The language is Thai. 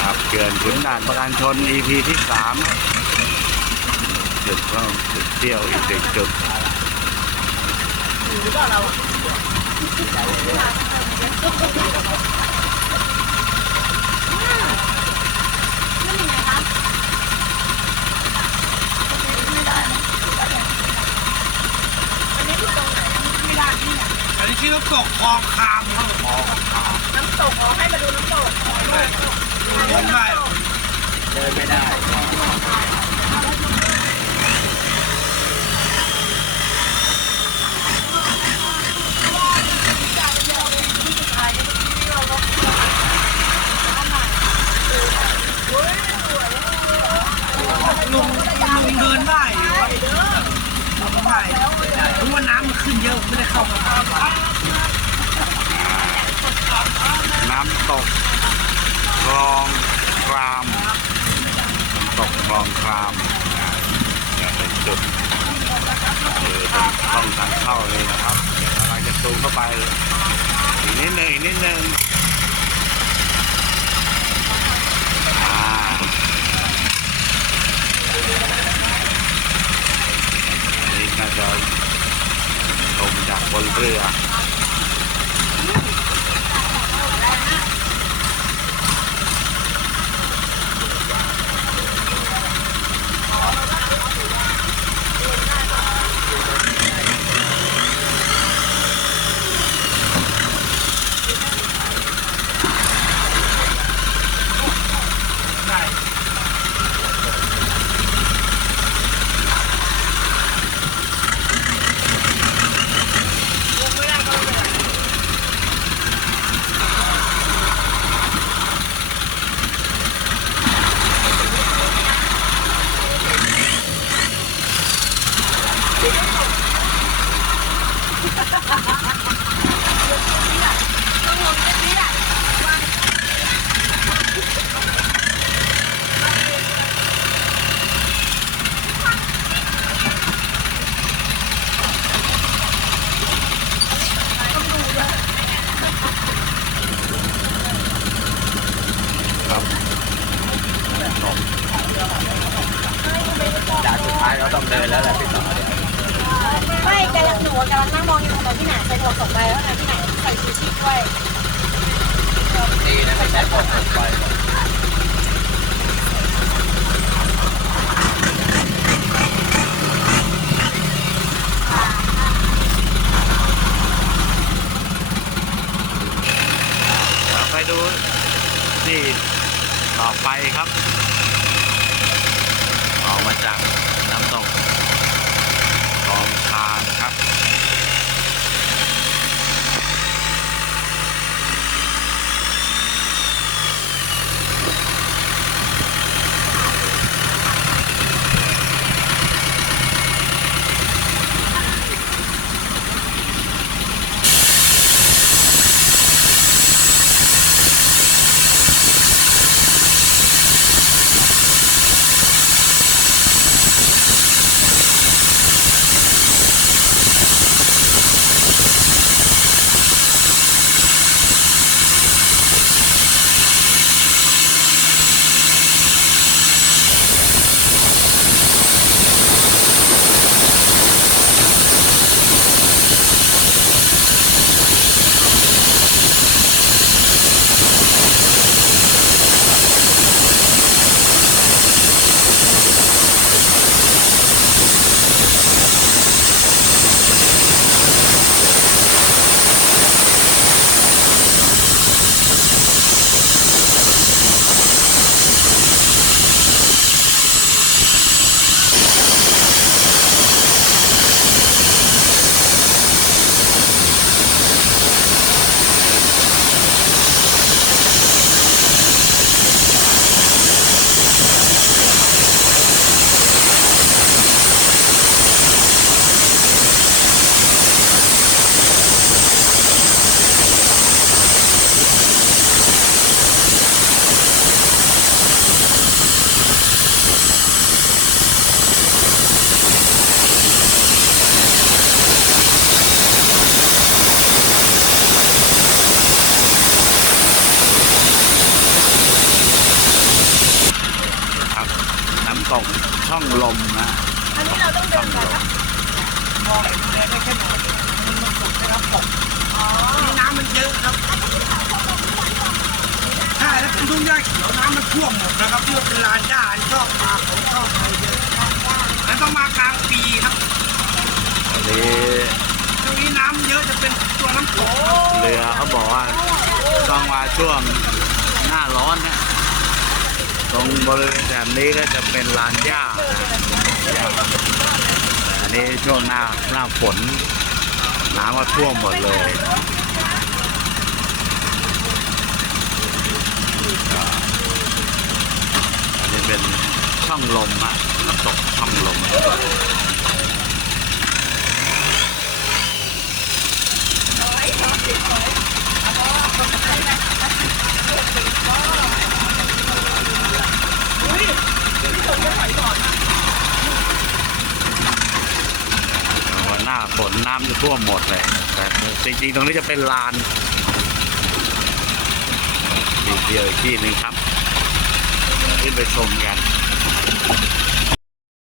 ครับเขื่อนขุนด่านประการชน EP ที่3จุดก็จุดเที่ยวอีก1จุดอันนี้ชื่อน้ำตกคลองคามครับน้ำตกขอให้มาดูน้ำตกไม่เดินไม่ได้ลุงเดินได้อยู่ได้เพราะว่าน้ำมันขึ้นเยอะไม่ได้เข้ามาน้ำตกคลองครามน้ำตกคลองครามอย่างเป็นจุดคือเป็นช่องทางเข้าเลยนะครับเดี๋ยวเราจะซูมเข้าไปอีกนิดนึงนี่น่าจะลงจากบนเรือจากสุดท้ายเราต้องเดินแล้วแหละพี่ต่อไม่กำลังหนูกำลังนั่งมองอยู่ตอนที่ไหนใส่หมวกสองใบแล้วนะที่ไหนใส่ชูชีพด้วยดีนะไม่ใช่ผมไปไปดูที่ต่อไปครับออกมาจากน้ำตกคลองคานครับ ำตกช่องลมนะ อันนี้เราต้องเดินไปปะ มองเห็นเลยได้แค่ไหนมันตกนะครับตก อ๋อ นี่น้ำมันเยอะครับใช่แล้วเป็นทุ่งหญ้าเขียวน้ำมันท่วมหมดนะครับที่ว่าเป็นลานหญ้าชอบมาผมชอบไปเยอะแล้วต้องมากลางปีครับ อันนี้ ช่วงนี้น้ำเยอะจะเป็นตัวน้ำตก เรือเขาบอกว่าต้องมาช่วงหน้าร้อนนะตรงบริเวณแบบนี้ก็จะเป็นลานหญ้านะอันนี้ช่วงหน้าฝนน้ำก็ท่วมหมดเลยอันนี้เป็นช่องลมอะน้ำตกช่องลม วันหน้าฝนน้ำจะท่วมหมดเลยแต่จริงๆตรงนี้จะเป็นลานทีเดียวอีกที่หนึ่งครับขึ้นไปชมกัน